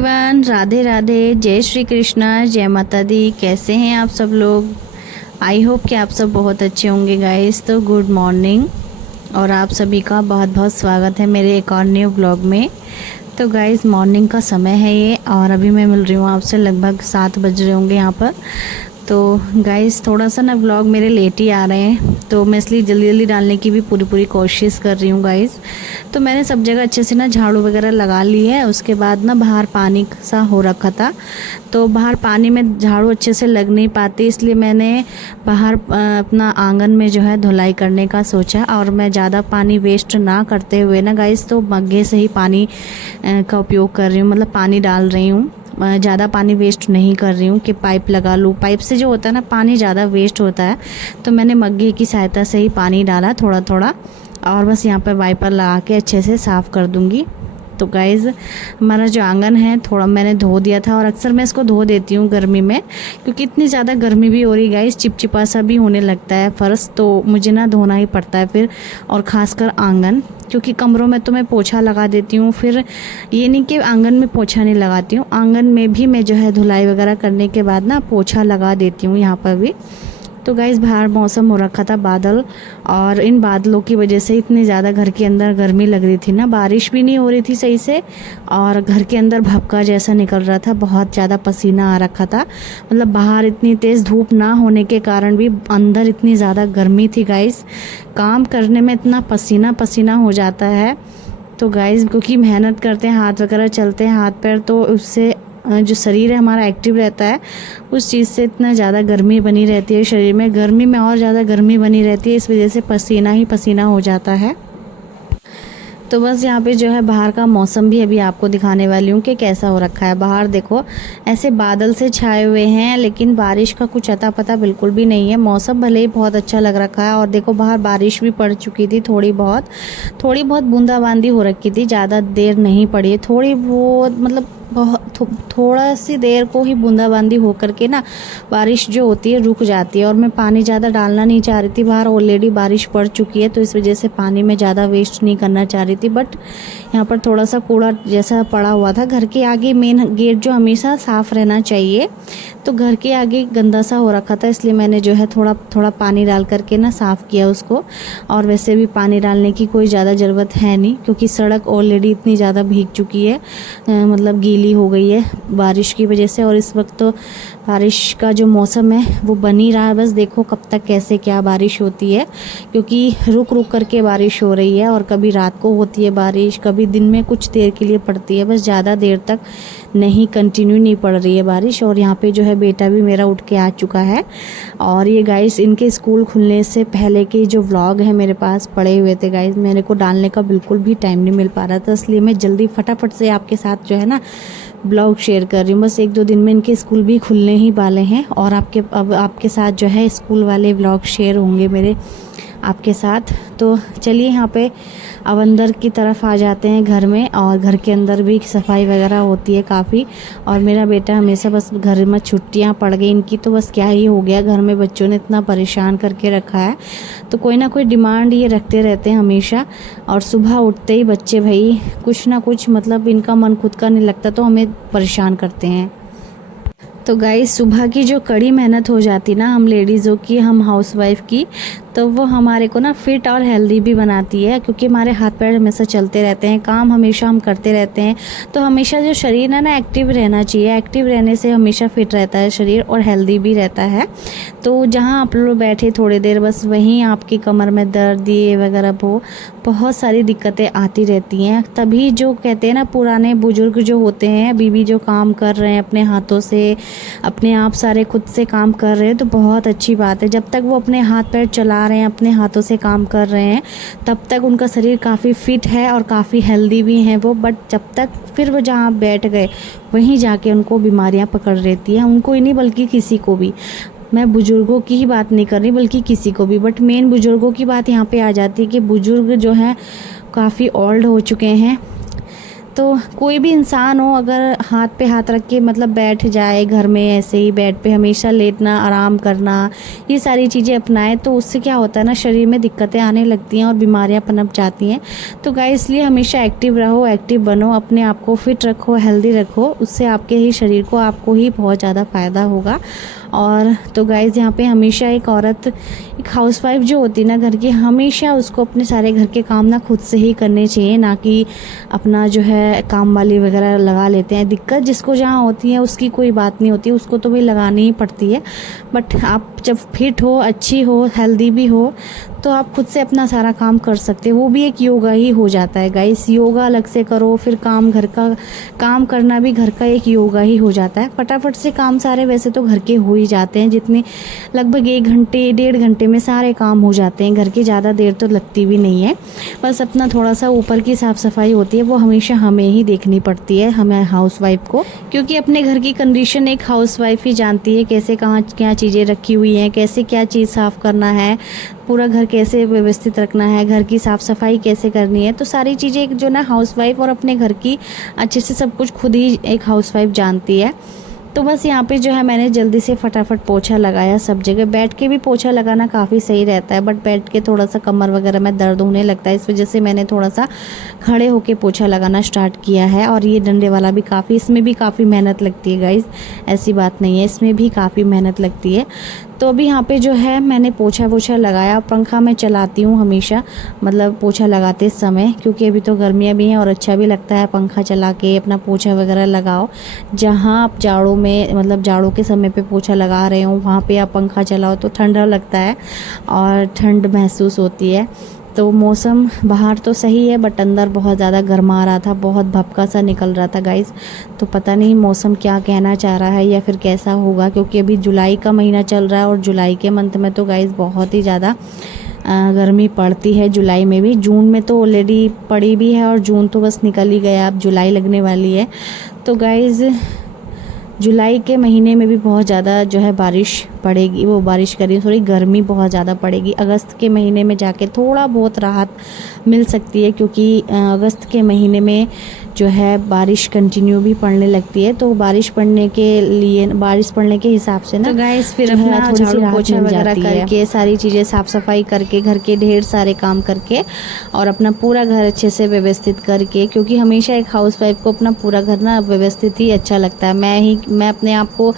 Everyone, Radhe Radhe, जय श्री कृष्णा, जय माता दी। कैसे हैं आप सब लोग? आई होप कि आप सब बहुत अच्छे होंगे गाइस। तो गुड मॉर्निंग और आप सभी का बहुत बहुत स्वागत है मेरे एक और न्यू ब्लॉग में। तो गाइस मॉर्निंग का समय है ये और अभी मैं मिल रही हूँ आपसे, लगभग 7 बज रहे होंगे यहाँ पर। तो गाइस थोड़ा सा ना व्लॉग मेरे लेट ही आ रहे हैं, तो मैं इसलिए जल्दी जल्दी डालने की भी पूरी कोशिश कर रही हूँ गाइस। तो मैंने सब जगह अच्छे से ना झाड़ू वगैरह लगा ली है। उसके बाद ना बाहर पानी सा हो रखा था, तो बाहर पानी में झाड़ू अच्छे से लग नहीं पाती, इसलिए मैंने बाहर अपना आंगन में जो है धुलाई करने का सोचा। और मैं ज़्यादा पानी वेस्ट ना करते हुए ना गाइस, तो मग्गे से ही पानी का उपयोग कर रही हूँ, मतलब पानी डाल रही हूँ। ज़्यादा पानी वेस्ट नहीं कर रही हूँ कि पाइप लगा लूँ। पाइप से जो होता है ना पानी ज़्यादा वेस्ट होता है, तो मैंने मग्गे की सहायता से ही पानी डाला थोड़ा थोड़ा, और बस यहाँ पर वाइपर लगा के अच्छे से साफ़ कर दूँगी। तो गाइज़ हमारा जो आंगन है थोड़ा मैंने धो दिया था, और अक्सर मैं इसको धो देती हूँ गर्मी में, क्योंकि इतनी ज़्यादा गर्मी भी हो रही गाइज़, चिपचिपा सा भी होने लगता है फर्श, तो मुझे ना धोना ही पड़ता है फिर। और ख़ासकर आंगन, क्योंकि कमरों में तो मैं पोछा लगा देती हूँ, फिर ये नहीं कि आंगन में पोछा नहीं लगाती हूँ, आंगन में भी मैं जो है धुलाई वगैरह करने के बाद ना पोछा लगा देती हूँ यहाँ पर भी। तो गाइस बाहर मौसम हो रखा था बादल, और इन बादलों की वजह से इतनी ज़्यादा घर के अंदर गर्मी लग रही थी ना, बारिश भी नहीं हो रही थी सही से, और घर के अंदर भपका जैसा निकल रहा था, बहुत ज़्यादा पसीना आ रखा था। मतलब बाहर इतनी तेज़ धूप ना होने के कारण भी अंदर इतनी ज़्यादा गर्मी थी गाइस, काम करने में इतना पसीना पसीना हो जाता है। तो गाइस क्योंकि मेहनत करते हैं, हाथ वगैरह चलते हैं हाथ पैर, तो उससे जो शरीर है हमारा एक्टिव रहता है, उस चीज़ से इतना ज़्यादा गर्मी बनी रहती है शरीर में, गर्मी में और ज़्यादा गर्मी बनी रहती है, इस वजह से पसीना ही पसीना हो जाता है। तो बस यहाँ पे जो है बाहर का मौसम भी अभी आपको दिखाने वाली हूँ कि कैसा हो रखा है। बाहर देखो ऐसे बादल से छाए हुए हैं, लेकिन बारिश का कुछ अता पता बिल्कुल भी नहीं है। मौसम भले ही बहुत अच्छा लग रखा है, और देखो बाहर बारिश भी पड़ चुकी थी, थोड़ी बहुत बूंदाबांदी हो रखी थी, ज़्यादा देर नहीं पड़ी है, थोड़ी बहुत मतलब थोड़ा सी देर को ही बूंदाबांदी हो करके ना बारिश जो होती है रुक जाती है। और मैं पानी ज़्यादा डालना नहीं चाह रही थी, बाहर ऑलरेडी बारिश पड़ चुकी है, तो इस वजह से पानी में ज़्यादा वेस्ट नहीं करना चाह रही थी। बट यहाँ पर थोड़ा सा कूड़ा जैसा पड़ा हुआ था घर के आगे, मेन गेट जो हमेशा साफ़ रहना चाहिए, तो घर के आगे गंदा सा हो रखा था, इसलिए मैंने जो है थोड़ा थोड़ा पानी डाल करके ना साफ़ किया उसको। और वैसे भी पानी डालने की कोई ज़्यादा ज़रूरत है नहीं, क्योंकि सड़क ऑलरेडी इतनी ज़्यादा भीग चुकी है, मतलब गीली हो गई है बारिश की वजह से। और इस वक्त तो बारिश का जो मौसम है वो बन ही रहा है, बस देखो कब तक कैसे क्या बारिश होती है, क्योंकि रुक रुक करके बारिश हो रही है, और कभी रात को होती है बारिश, कभी दिन में कुछ देर के लिए पड़ती है, बस ज़्यादा देर तक नहीं, कंटिन्यू नहीं पड़ रही है बारिश। और यहाँ पे जो है बेटा भी मेरा उठ के आ चुका है। और ये गाइस इनके स्कूल खुलने से पहले के जो व्लॉग है मेरे पास पड़े हुए थे गाइस, मेरे को डालने का बिल्कुल भी टाइम नहीं मिल पा रहा था, इसलिए मैं जल्दी फटाफट से आपके साथ जो है ना ब्लॉग शेयर कर रही हूँ। बस 1-2 दिन में इनके स्कूल भी खुलने ही वाले हैं, और अब आपके साथ जो है स्कूल वाले व्लॉग शेयर होंगे मेरे आपके साथ। तो चलिए यहाँ पे अब अंदर की तरफ आ जाते हैं घर में, और घर के अंदर भी सफाई वगैरह होती है काफ़ी। और मेरा बेटा हमेशा बस घर में छुट्टियां पड़ गई इनकी, तो बस क्या ही हो गया, घर में बच्चों ने इतना परेशान करके रखा है, तो कोई ना कोई डिमांड ये रखते रहते हैं हमेशा। और सुबह उठते ही बच्चे भाई कुछ ना कुछ, मतलब इनका मन खुद का नहीं लगता, तो हमें परेशान करते हैं। तो गाइस सुबह की जो कड़ी मेहनत हो जाती ना हम लेडीज़ों की, हम हाउसवाइफ की, तो वो हमारे को ना फिट और हेल्दी भी बनाती है, क्योंकि हमारे हाथ पैर हमेशा चलते रहते हैं, काम हमेशा हम करते रहते हैं, तो हमेशा जो शरीर है ना एक्टिव रहना चाहिए। एक्टिव रहने से हमेशा फिट रहता है शरीर, और हेल्दी भी रहता है। तो जहाँ आप लोग बैठे थोड़ी देर, बस वहीं आपकी कमर में दर्द ये वगैरह बहुत सारी दिक्कतें आती रहती हैं। तभी जो कहते हैं ना पुराने बुजुर्ग जो होते हैं, बीवी जो काम कर रहे हैं अपने हाथों से, अपने आप सारे खुद से काम कर रहे हैं, तो बहुत अच्छी बात है। जब तक वो अपने हाथ पैर चला रहे हैं, अपने हाथों से काम कर रहे हैं, तब तक उनका शरीर काफ़ी फिट है और काफ़ी हेल्दी भी हैं वो। बट जब तक फिर वो जहाँ बैठ गए वहीं जाके उनको बीमारियां पकड़ लेती हैं, उनको ही नहीं बल्कि किसी को भी। मैं बुजुर्गों की ही बात नहीं कर रही बल्कि किसी को भी, बट मेन बुजुर्गों की बात यहाँ पे आ जाती है कि बुजुर्ग जो हैं काफ़ी ओल्ड हो चुके हैं, तो कोई भी इंसान हो अगर हाथ पे हाथ रख के मतलब बैठ जाए घर में, ऐसे ही बेड पे हमेशा लेटना, आराम करना, ये सारी चीज़ें अपनाए तो उससे क्या होता है ना, शरीर में दिक्कतें आने लगती हैं और बीमारियां पनप जाती हैं। तो गाइस इसलिए हमेशा एक्टिव रहो, एक्टिव बनो, अपने आप को फिट रखो, हेल्दी रखो, उससे आपके ही शरीर को, आपको ही बहुत ज़्यादा फ़ायदा होगा। और तो गाइस यहाँ पे हमेशा एक औरत, एक हाउसवाइफ जो होती है ना घर की, हमेशा उसको अपने सारे घर के काम ना खुद से ही करने चाहिए, ना कि अपना जो है काम वाली वगैरह लगा लेते हैं। दिक्कत जिसको जहाँ होती है उसकी कोई बात नहीं होती, उसको तो भाई लगानी ही पड़ती है। बट आप जब फिट हो, अच्छी हो, हेल्दी भी हो, तो आप खुद से अपना सारा काम कर सकते हो। वो भी एक योगा ही हो जाता है गाइस। योगा अलग से करो, फिर काम घर का काम करना भी घर का एक योगा ही हो जाता है। फटाफट से काम सारे वैसे तो घर के हो ही जाते हैं, जितने लगभग 1 घंटे 1.5 घंटे में सारे काम हो जाते हैं घर के, ज़्यादा देर तो लगती भी नहीं है। बस अपना थोड़ा सा ऊपर की साफ़ सफाई होती है, वो हमेशा हमें ही देखनी पड़ती है, हमें हाउसवाइफ को, क्योंकि अपने घर की कंडीशन एक हाउसवाइफ ही जानती है, कैसे कहाँ क्या चीज़ें रखी हुई हैं, कैसे क्या चीज़ साफ़ करना है, पूरा घर कैसे व्यवस्थित रखना है, घर की साफ़ सफाई कैसे करनी है। तो सारी चीज़ें एक जो ना हाउसवाइफ और अपने घर की अच्छे से सब कुछ खुद ही एक हाउसवाइफ जानती है। तो बस यहाँ पे जो है मैंने जल्दी से फटाफट पोछा लगाया सब जगह। बैठ के भी पोछा लगाना काफ़ी सही रहता है, बट बैठ के थोड़ा सा कमर वगैरह में दर्द होने लगता है, इस वजह से मैंने थोड़ा सा खड़े होके पोछा लगाना स्टार्ट किया है। और ये डंडे वाला भी काफ़ी, इसमें भी काफ़ी मेहनत लगती है गाइज़, ऐसी बात नहीं है, इसमें भी काफ़ी मेहनत लगती है। तो अभी यहाँ पे जो है मैंने पोछा वोछा लगाया। पंखा मैं चलाती हूँ हमेशा, मतलब पोछा लगाते समय, क्योंकि अभी तो गर्मियाँ भी हैं और अच्छा भी लगता है पंखा चला के अपना पोछा वगैरह लगाओ। जहाँ आप जाड़ों में, मतलब जाड़ों के समय पे पोछा लगा रहे हो, वहाँ पे आप पंखा चलाओ तो ठंडा लगता है और ठंड महसूस होती है। तो मौसम बाहर तो सही है, बट अंदर बहुत ज़्यादा गर्मा रहा था, बहुत भपका सा निकल रहा था गाइस। तो पता नहीं मौसम क्या कहना चाह रहा है या फिर कैसा होगा, क्योंकि अभी जुलाई का महीना चल रहा है और जुलाई के मंथ में तो गाइस बहुत ही ज़्यादा गर्मी पड़ती है। जुलाई में भी, जून में तो ऑलरेडी पड़ी भी है और जून तो बस निकल ही गया, अब जुलाई लगने वाली है। तो गाइस जुलाई के महीने में भी बहुत ज़्यादा जो है बारिश पड़ेगी, वो बारिश करी थोड़ी गर्मी बहुत ज़्यादा पड़ेगी। अगस्त के महीने में जाके थोड़ा बहुत राहत मिल सकती है, क्योंकि अगस्त के महीने में जो है बारिश कंटिन्यू भी पड़ने लगती है। तो बारिश पड़ने के हिसाब से ना, तो गाइस फिर अपना झाड़ू पोछा वगैरह करके, सारी चीज़ें साफ़ सफाई करके, घर के ढेर सारे काम करके और अपना पूरा घर अच्छे से व्यवस्थित करके, क्योंकि हमेशा एक हाउसवाइफ को अपना पूरा घर ना व्यवस्थित ही अच्छा लगता है। मैं अपने आप को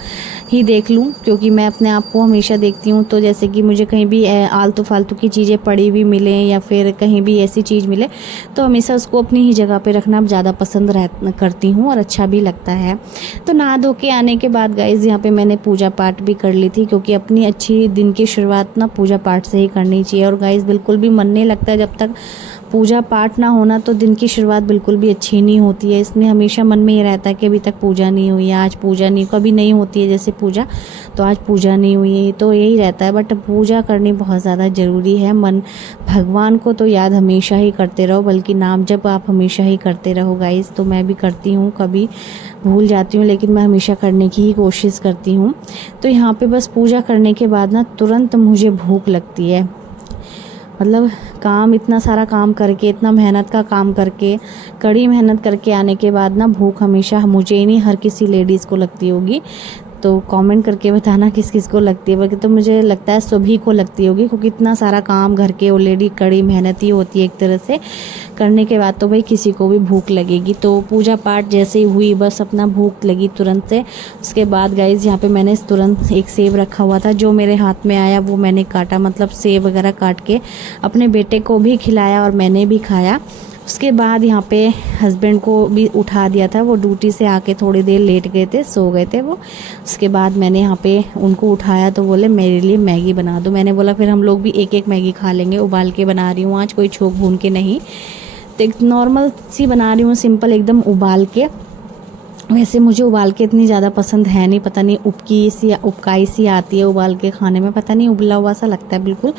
ही देख लूँ, क्योंकि मैं अपने आप को हमेशा देखती हूँ, तो जैसे कि मुझे कहीं भी आलतू फालतू की चीज़ें पड़ी हुई मिलें या फिर कहीं भी ऐसी चीज़ मिले, तो हमेशा उसको अपनी ही जगह पे रखना ज़्यादा पसंद करती हूँ और अच्छा भी लगता है। तो नहा धो के आने के बाद गाइज़ यहाँ पे मैंने पूजा पाठ भी कर ली थी, क्योंकि अपनी अच्छी दिन की शुरुआत ना पूजा पाठ से ही करनी चाहिए। और गाइज़ बिल्कुल भी मन नहीं लगता जब तक पूजा पाठ ना होना, तो दिन की शुरुआत बिल्कुल भी अच्छी नहीं होती है। इसमें हमेशा मन में ये रहता है कि अभी तक पूजा नहीं हुई है, आज पूजा नहीं, कभी नहीं होती है जैसे पूजा, तो आज पूजा नहीं हुई है, तो यही रहता है। बट पूजा करनी बहुत ज़्यादा ज़रूरी है। मन भगवान को तो याद हमेशा ही करते रहो, बल्कि नाम जब आप हमेशा ही करते रहो गाइज़। तो मैं भी करती हूँ, कभी भूल जाती हूँ, लेकिन मैं हमेशा करने की ही कोशिश करती हूँ। तो यहाँ पे बस पूजा करने के बाद ना तुरंत मुझे भूख लगती है, मतलब काम, इतना सारा काम करके, इतना मेहनत का काम करके, कड़ी मेहनत करके आने के बाद ना भूख हमेशा मुझे ही नहीं, हर किसी लेडीज़ को लगती होगी। तो कमेंट करके बताना किस किस को लगती है, बल्कि तो मुझे लगता है सभी को लगती होगी, क्योंकि इतना सारा काम घर के ऑलरेडी कड़ी मेहनत ही होती है एक तरह से, करने के बाद तो भाई किसी को भी भूख लगेगी। तो पूजा पाठ जैसे ही हुई, बस अपना भूख लगी तुरंत से। उसके बाद गाइज़ यहाँ पे मैंने तुरंत एक सेब रखा हुआ था, जो मेरे हाथ में आया वो मैंने काटा, मतलब सेब वगैरह काट के अपने बेटे को भी खिलाया और मैंने भी खाया। उसके बाद यहाँ पे हस्बैंड को भी उठा दिया था, वो ड्यूटी से आके थोड़ी देर लेट गए थे, सो गए थे वो। उसके बाद मैंने यहाँ पे उनको उठाया तो बोले मेरे लिए मैगी बना दो। मैंने बोला फिर हम लोग भी एक एक मैगी खा लेंगे, उबाल के बना रही हूँ आज, कोई छोंक भून के नहीं, तो एक नॉर्मल सी बना रही हूँ, सिंपल एकदम उबाल के। वैसे मुझे उबाल के इतनी ज़्यादा पसंद है नहीं, पता नहीं उपकाई सी आती है उबाल के खाने में, पता नहीं उबला हुआ सा लगता है बिल्कुल।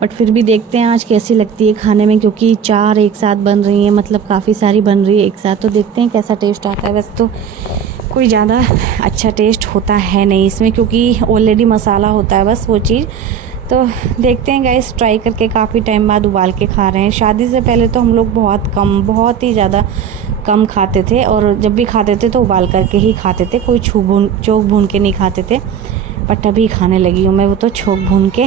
बट फिर भी देखते हैं आज कैसी लगती है खाने में, क्योंकि 4 एक साथ बन रही हैं, मतलब काफ़ी सारी बन रही है एक साथ, तो देखते हैं कैसा टेस्ट आता है। वैसे तो कोई ज़्यादा अच्छा टेस्ट होता है नहीं इसमें, क्योंकि ऑलरेडी मसाला होता है बस वो चीज़, तो देखते हैं गाइस, ट्राई करके काफ़ी टाइम बाद उबाल के खा रहे हैं। शादी से पहले तो हम लोग बहुत ही ज़्यादा कम खाते थे, और जब भी खाते थे तो उबाल करके ही खाते थे, कोई चोक भून के नहीं खाते थे। बट अभी खाने लगी हूँ मैं वो तो छोक भून के।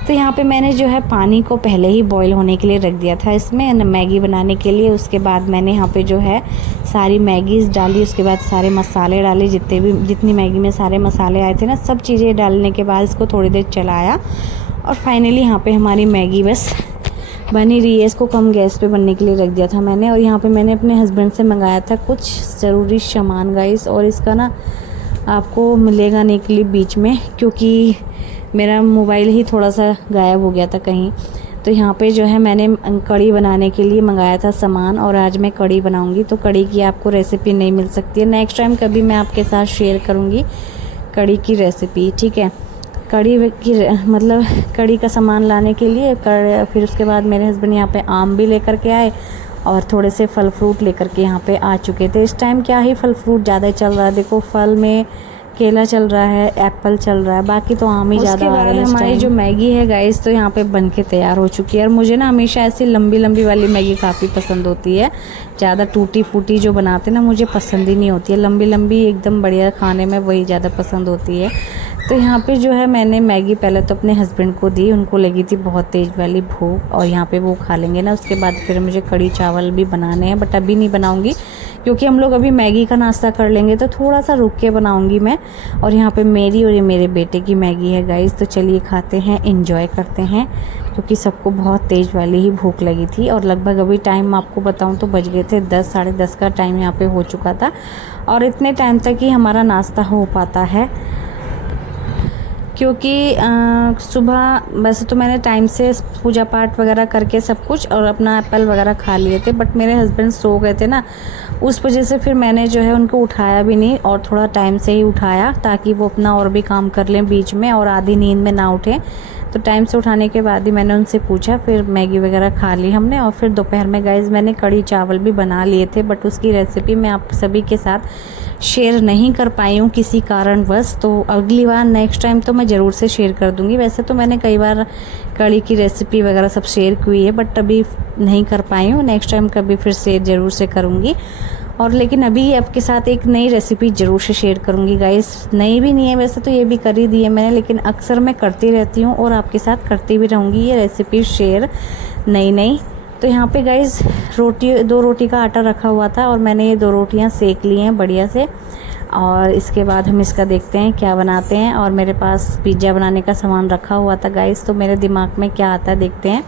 तो यहाँ पे मैंने जो है पानी को पहले ही बॉईल होने के लिए रख दिया था इसमें मैगी बनाने के लिए। उसके बाद मैंने यहाँ पे जो है सारी मैगीज़ डाली, उसके बाद सारे मसाले डाले, जितनी मैगी में सारे मसाले आए थे ना, सब चीज़ें डालने के बाद इसको थोड़ी देर चलाया, और फाइनली यहाँ पे हमारी मैगी बस बनी रही है। इसको कम गैस पे बनने के लिए रख दिया था मैंने। और यहाँ पे मैंने अपने हस्बैंड से मंगाया था कुछ ज़रूरी सामान गाइस, और इसका ना आपको मिलेगा नहीं क्लिप बीच में, क्योंकि मेरा मोबाइल ही थोड़ा सा गायब हो गया था कहीं। तो यहाँ पे जो है मैंने कढ़ी बनाने के लिए मंगाया था सामान, और आज मैं कढ़ी बनाऊँगी। तो कढ़ी की आपको रेसिपी नहीं मिल सकती है, नेक्स्ट टाइम कभी मैं आपके साथ शेयर करूँगी कढ़ी की रेसिपी, ठीक है। कढ़ी की मतलब कढ़ी का सामान लाने के लिए फिर उसके बाद मेरे हस्बैंड यहाँ पे आम भी लेकर के आए, और थोड़े से फल फ्रूट लेकर के यहाँ पे आ चुके थे। इस टाइम क्या ही फल फ्रूट ज़्यादा चल रहा है, देखो फल में केला चल रहा है, एप्पल चल रहा है, बाकी तो आम ही ज़्यादा आ रहा है। हमारी जो मैगी है गाइस तो यहाँ पे बन के तैयार हो चुकी है। और मुझे ना हमेशा ऐसी लंबी लंबी वाली मैगी काफ़ी पसंद होती है, ज़्यादा टूटी फूटी जो बनाते ना मुझे पसंद ही नहीं होती है। लंबी लंबी एकदम बढ़िया खाने में वही ज़्यादा पसंद होती है। तो यहाँ पे जो है मैंने मैगी पहले तो अपने हस्बैंड को दी, उनको लगी थी बहुत तेज़ वाली भूख, और यहाँ पे वो खा लेंगे ना। उसके बाद फिर मुझे कढ़ी चावल भी बनाने हैं, बट अभी नहीं बनाऊँगी, क्योंकि हम लोग अभी मैगी का नाश्ता कर लेंगे, तो थोड़ा सा रुक के बनाऊँगी मैं। और यहाँ पे मेरी और ये मेरे बेटे की मैगी है गाइस। तो चलिए खाते हैं, एंजॉय करते हैं, क्योंकि सबको बहुत तेज़ वाली ही भूख लगी थी। और लगभग अभी टाइम आपको बताऊँ तो बज गए थे 10, साढ़े 10 का टाइम यहाँ पे हो चुका था, और इतने टाइम तक ही हमारा नाश्ता हो पाता है, क्योंकि सुबह वैसे तो मैंने टाइम से पूजा पाठ वगैरह करके सब कुछ और अपना एप्पल वगैरह खा लिए थे, बट मेरे हस्बैंड सो गए थे ना, उस वजह से फिर मैंने जो है उनको उठाया भी नहीं, और थोड़ा टाइम से ही उठाया ताकि वो अपना और भी काम कर लें बीच में और आधी नींद में ना उठें। तो टाइम से उठाने के बाद ही मैंने उनसे पूछा, फिर मैगी वगैरह खा ली हमने। और फिर दोपहर में गाइस मैंने कढ़ी चावल भी बना लिए थे, बट उसकी रेसिपी मैं आप सभी के साथ शेयर नहीं कर पाई हूँ किसी कारणवश। तो अगली बार नेक्स्ट टाइम तो मैं ज़रूर से शेयर कर दूँगी। वैसे तो मैंने कई बार कढ़ी की रेसिपी वगैरह सब शेयर की हुई है, बट अभी नहीं कर पाई हूँ। नेक्स्ट टाइम कभी फिर शेयर ज़रूर से करूँगी। और लेकिन अभी आपके साथ एक नई रेसिपी ज़रूर से शेयर करूँगी गाइस। नई भी नहीं है वैसे तो, ये भी कर ही दी है मैंने, लेकिन अक्सर मैं करती रहती हूँ और आपके साथ करती भी रहूँगी ये रेसिपी शेयर नई। तो यहाँ पे गाइस दो रोटी का आटा रखा हुआ था, और मैंने ये 2 रोटियाँ सेक ली हैं बढ़िया से। और इसके बाद हम इसका देखते हैं क्या बनाते हैं। और मेरे पास पिज़्ज़ा बनाने का सामान रखा हुआ था गाइस, तो मेरे दिमाग में क्या आता है देखते हैं।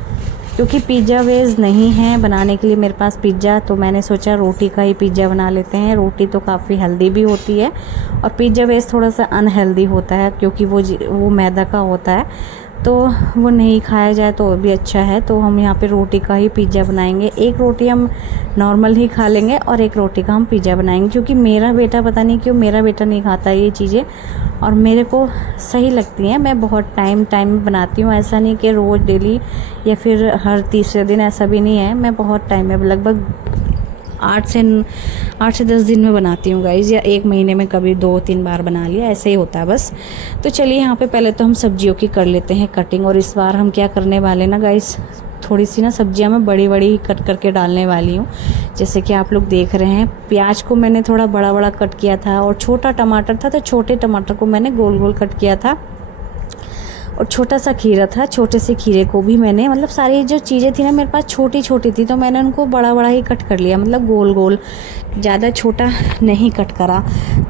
क्योंकि पिज़्ज़ा बेस नहीं है बनाने के लिए मेरे पास पिज़्ज़ा, तो मैंने सोचा रोटी का ही पिज़्ज़ा बना लेते हैं। रोटी तो काफ़ी हेल्दी भी होती है, और पिज़्ज़ा बेस थोड़ा सा अनहेल्दी होता है, क्योंकि वो मैदा का होता है, तो वो नहीं खाया जाए तो भी अच्छा है। तो हम यहाँ पे रोटी का ही पिज़्ज़ा बनाएंगे। एक रोटी हम नॉर्मल ही खा लेंगे और एक रोटी का हम पिज़्ज़ा बनाएंगे, क्योंकि मेरा बेटा पता नहीं क्यों मेरा बेटा नहीं खाता ये चीज़ें, और मेरे को सही लगती हैं। मैं बहुत टाइम में बनाती हूँ, ऐसा नहीं कि रोज़ डेली या फिर हर तीसरे दिन, ऐसा भी नहीं है। मैं बहुत टाइम में लगभग 8 से 10 दिन में बनाती हूँ गाइज़, या 1 महीने में कभी 2-3 बार बना लिया, ऐसे ही होता है बस। तो चलिए यहाँ पे पहले तो हम सब्जियों की कर लेते हैं कटिंग। और इस बार हम क्या करने वाले ना गाइज़, थोड़ी सी ना सब्जियाँ मैं बड़ी कट करके डालने वाली हूँ। जैसे कि आप लोग देख रहे हैं, प्याज को मैंने थोड़ा बड़ा कट किया था, और छोटा टमाटर था तो छोटे टमाटर को मैंने गोल कट किया था, और छोटा सा खीरा था, छोटे से खीरे को भी मैंने, मतलब सारी जो चीज़ें थी ना मेरे पास छोटी थी, तो मैंने उनको बड़ा ही कट कर लिया, मतलब गोल, ज़्यादा छोटा नहीं कट करा।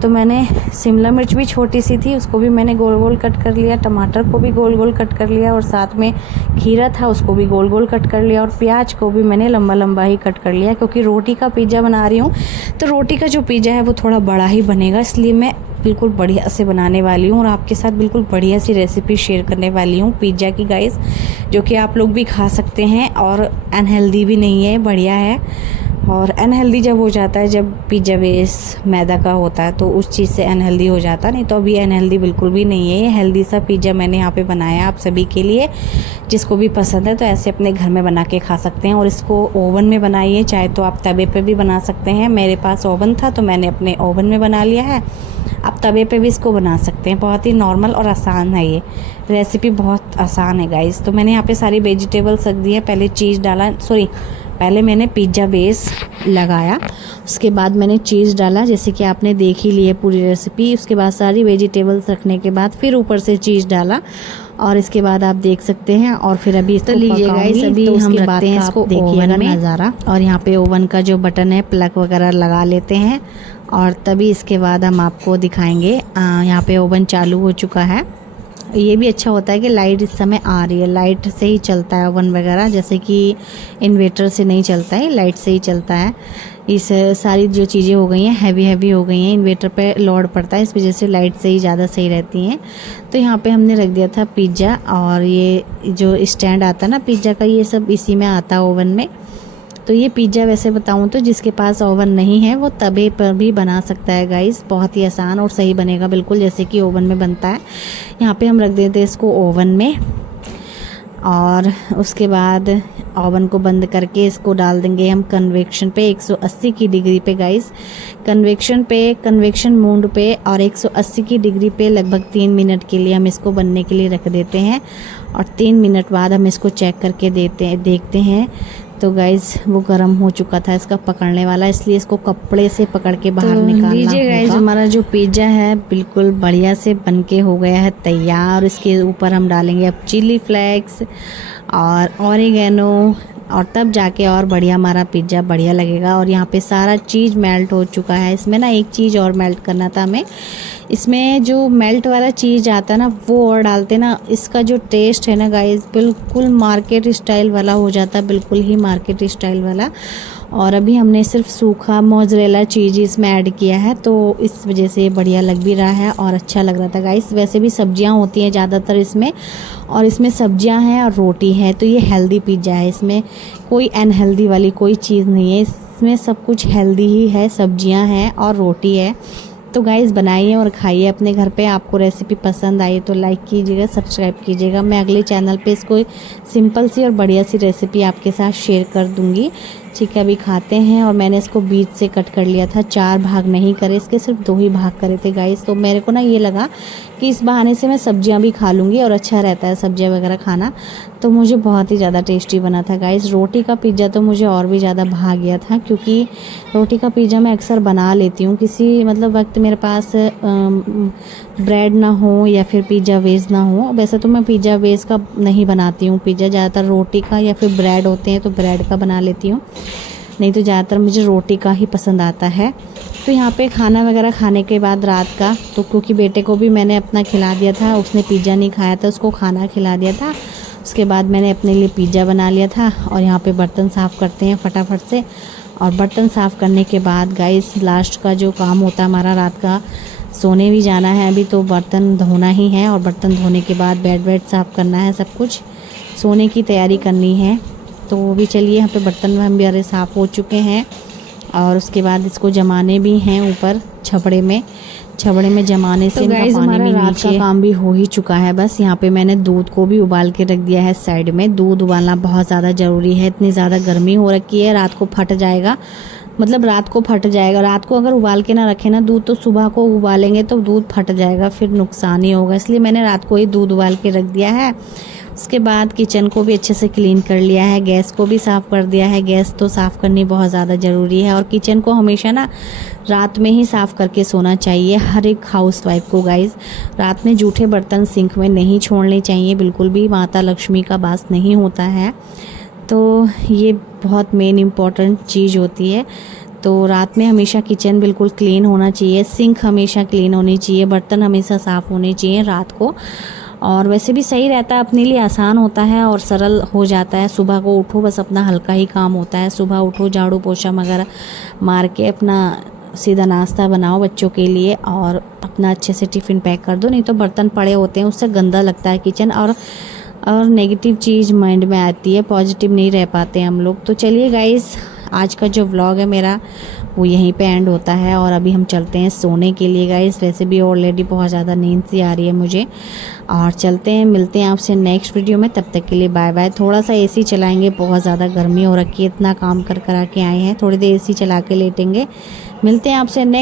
तो मैंने शिमला मिर्च भी छोटी सी थी, उसको भी मैंने गोल कट कर लिया, टमाटर को भी गोल कट कर लिया, और साथ में खीरा था उसको भी गोल कट कर लिया, और प्याज को भी मैंने लंबा ही कट कर लिया। क्योंकि रोटी का पिज़्ज़ा बना रही हूँ, तो रोटी का जो पिज़्ज़ा है वो थोड़ा बड़ा ही बनेगा, इसलिए मैं बिल्कुल बढ़िया से बनाने वाली हूँ और आपके साथ बिल्कुल बढ़िया सी रेसिपी शेयर करने वाली हूँ पिज़्ज़ा की गाइस, जो कि आप लोग भी खा सकते हैं और अनहेल्दी भी नहीं है, बढ़िया है। और अनहेल्दी जब हो जाता है, जब पिज़्ज़ा बेस मैदा का होता है, तो उस चीज़ से अनहेल्दी हो जाता है, नहीं तो अभी अनहेल्दी बिल्कुल भी नहीं है। ये हेल्दी सा पिज़्ज़ा मैंने यहाँ पे बनाया आप सभी के लिए, जिसको भी पसंद है तो ऐसे अपने घर में बना के खा सकते हैं। और इसको ओवन में बनाइए, चाहे तो आप तवे पे भी बना सकते हैं। मेरे पास ओवन था तो मैंने अपने ओवन में बना लिया है। आप तवे पे भी इसको बना सकते हैं। बहुत ही नॉर्मल और आसान है, ये रेसिपी बहुत आसान है गाइस। तो मैंने यहाँ पे सारी वेजिटेबल्स रख दी है। पहले चीज़ डाला, पहले मैंने पिज़्ज़ा बेस लगाया, उसके बाद मैंने चीज़ डाला, जैसे कि आपने देख ही ली है पूरी रेसिपी। उसके बाद सारी वेजिटेबल्स रखने के बाद फिर ऊपर से चीज़ डाला, और इसके बाद आप देख सकते हैं। और फिर अभी इसको लीजिएगा, अभी तो हम रखते हैं इसको ओवन में नज़ारा। और यहाँ पे ओवन का जो बटन है, प्लग वगैरह लगा लेते हैं, और तभी इसके बाद हम आपको दिखाएंगे। यहाँ पे ओवन चालू हो चुका है। ये भी अच्छा होता है कि लाइट इस समय आ रही है, लाइट से ही चलता है ओवन वगैरह, जैसे कि इन्वर्टर से नहीं चलता है, लाइट से ही चलता है। इस सारी जो चीज़ें हो गई हैं हैवी हो गई हैं, इन्वर्टर पे लोड पड़ता है, इस वजह से लाइट से ही ज़्यादा सही रहती हैं। तो यहाँ पे हमने रख दिया था पिज़्ज़ा, और ये जो स्टैंड आता है ना पिज़्ज़ा का, ये सब इसी में आता है ओवन में। तो ये पिज़्ज़ा वैसे बताऊँ तो जिसके पास ओवन नहीं है वो तवे पर भी बना सकता है गाइस, बहुत ही आसान और सही बनेगा बिल्कुल जैसे कि ओवन में बनता है। यहाँ पे हम रख देते हैं इसको ओवन में, और उसके बाद ओवन को बंद करके इसको डाल देंगे हम कन्वेक्शन पे 180 की डिग्री पे गाइस। कन्वेक्शन मोड पे और 180 की डिग्री पे लगभग 3 मिनट के लिए हम इसको बनने के लिए रख देते हैं, और 3 मिनट बाद हम इसको चेक करके देखते हैं। तो गाइज़ वो गर्म हो चुका था इसका पकड़ने वाला, इसलिए इसको कपड़े से पकड़ के बाहर निकालना होगा। लीजिए गाइज़, हमारा जो पिज़्ज़ा है बिल्कुल बढ़िया से बनके हो गया है तैयार। इसके ऊपर हम डालेंगे अब चिली फ्लेक्स और ऑरिगेनो, और तब जाके और बढ़िया हमारा पिज़्ज़ा बढ़िया लगेगा। और यहाँ पे सारा चीज़ मेल्ट हो चुका है। इसमें ना एक चीज़ और मेल्ट करना था हमें, इसमें जो मेल्ट वाला चीज़ आता है ना वो और डालते ना, इसका जो टेस्ट है ना गाइस बिल्कुल मार्केट स्टाइल वाला हो जाता है, बिल्कुल ही मार्केट स्टाइल वाला। और अभी हमने सिर्फ सूखा मोज़रेला चीज़ इसमें ऐड किया है, तो इस वजह से बढ़िया लग भी रहा है और अच्छा लग रहा था गाइस। वैसे भी सब्जियां होती हैं ज़्यादातर इसमें, और इसमें सब्जियां हैं और रोटी है, तो ये हेल्दी पिज़्ज़ा है। इसमें कोई अनहेल्दी वाली कोई चीज़ नहीं है, इसमें सब कुछ हेल्दी ही है, सब्जियां हैं और रोटी है। तो गाइस बनाइए और खाइए अपने घर पे। आपको रेसिपी पसंद आई तो लाइक कीजिएगा, सब्सक्राइब कीजिएगा। मैं अगले चैनल पे इसको सिंपल सी और बढ़िया सी रेसिपी आपके साथ शेयर कर दूंगी। ठीक है, अभी खाते हैं। और मैंने इसको बीच से कट कर लिया था, 4 भाग नहीं करे इसके, सिर्फ 2 ही भाग करे थे गाइस। तो मेरे को ना ये लगा कि इस बहाने से मैं सब्जियां भी खा लूँगी, और अच्छा रहता है सब्जियां वगैरह खाना। तो मुझे बहुत ही ज़्यादा टेस्टी बना था गाइस। रोटी का पिज़्ज़ा तो मुझे और भी ज़्यादा भा गया था, क्योंकि रोटी का पिज़्ज़ा मैं अक्सर बना लेती हूँ किसी मतलब वक्त मेरे पास ब्रेड ना हो या फिर पिज़्ज़ा बेस ना हो। वैसे तो मैं पिज़्ज़ा बेस का नहीं बनाती हूँ पिज़्ज़ा, ज़्यादातर रोटी का या फिर ब्रेड होते हैं तो ब्रेड का बना लेती हूँ, नहीं तो ज़्यादातर मुझे रोटी का ही पसंद आता है। तो यहाँ पे खाना वगैरह खाने के बाद रात का, तो क्योंकि बेटे को भी मैंने अपना खिला दिया था, उसने पिज़्ज़ा नहीं खाया था, उसको खाना खिला दिया था। उसके बाद मैंने अपने लिए पिज़्ज़ा बना लिया था। और यहाँ पे बर्तन साफ़ करते हैं फटाफट से। और बर्तन साफ़ करने के बाद गाइस लास्ट का जो काम होता है हमारा, रात का सोने भी जाना है अभी, तो बर्तन धोना ही है। और बर्तन धोने के बाद बेड साफ़ करना है, सब कुछ सोने की तैयारी करनी है। तो वो भी चलिए, यहाँ पे बर्तन मेरे साफ़ हो चुके हैं। और उसके बाद इसको जमाने भी हैं ऊपर छबड़े में जमाने से इनका पानी भी नीचे। का काम भी हो ही चुका है। बस यहाँ पे मैंने दूध को भी उबाल के रख दिया है साइड में। दूध उबालना बहुत ज़्यादा ज़रूरी है, इतनी ज़्यादा गर्मी हो रखी है, रात को फट जाएगा, मतलब रात को फट जाएगा। रात को अगर उबाल के ना रखें ना दूध, तो सुबह को उबालेंगे तो दूध फट जाएगा, फिर नुकसान ही होगा। इसलिए मैंने रात को ही दूध उबाल के रख दिया है। उसके बाद किचन को भी अच्छे से क्लीन कर लिया है, गैस को भी साफ़ कर दिया है। गैस तो साफ़ करनी बहुत ज़्यादा ज़रूरी है, और किचन को हमेशा ना रात में ही साफ़ करके सोना चाहिए हर एक हाउसवाइफ को गाइज़। रात में जूठे बर्तन सिंक में नहीं छोड़ने चाहिए बिल्कुल भी, माता लक्ष्मी का वास नहीं होता है। तो ये बहुत मेन इम्पॉर्टेंट चीज़ होती है। तो रात में हमेशा किचन बिल्कुल क्लीन होना चाहिए, सिंक हमेशा क्लीन होनी चाहिए, बर्तन हमेशा साफ़ होने चाहिए रात को। और वैसे भी सही रहता है, अपने लिए आसान होता है और सरल हो जाता है। सुबह को उठो, बस अपना हल्का ही काम होता है। सुबह उठो, झाड़ू पोछा वगैरह मार के अपना सीधा नाश्ता बनाओ बच्चों के लिए, और अपना अच्छे से टिफ़िन पैक कर दो। नहीं तो बर्तन पड़े होते हैं, उससे गंदा लगता है किचन, और नेगेटिव चीज़ माइंड में आती है, पॉजिटिव नहीं रह पाते हम लोग। तो चलिए गाइज़, आज का जो व्लॉग है मेरा वो यहीं पे एंड होता है, और अभी हम चलते हैं सोने के लिए गाइस। वैसे भी ऑलरेडी बहुत ज़्यादा नींद सी आ रही है मुझे, और चलते हैं, मिलते हैं आपसे नेक्स्ट वीडियो में। तब तक के लिए बाय बाय। थोड़ा सा एसी चलाएंगे, बहुत ज़्यादा गर्मी हो रखी है, इतना काम कर आके आए हैं, थोड़ी देर एसी चला के लेटेंगे। मिलते हैं आपसे नेक्स्ट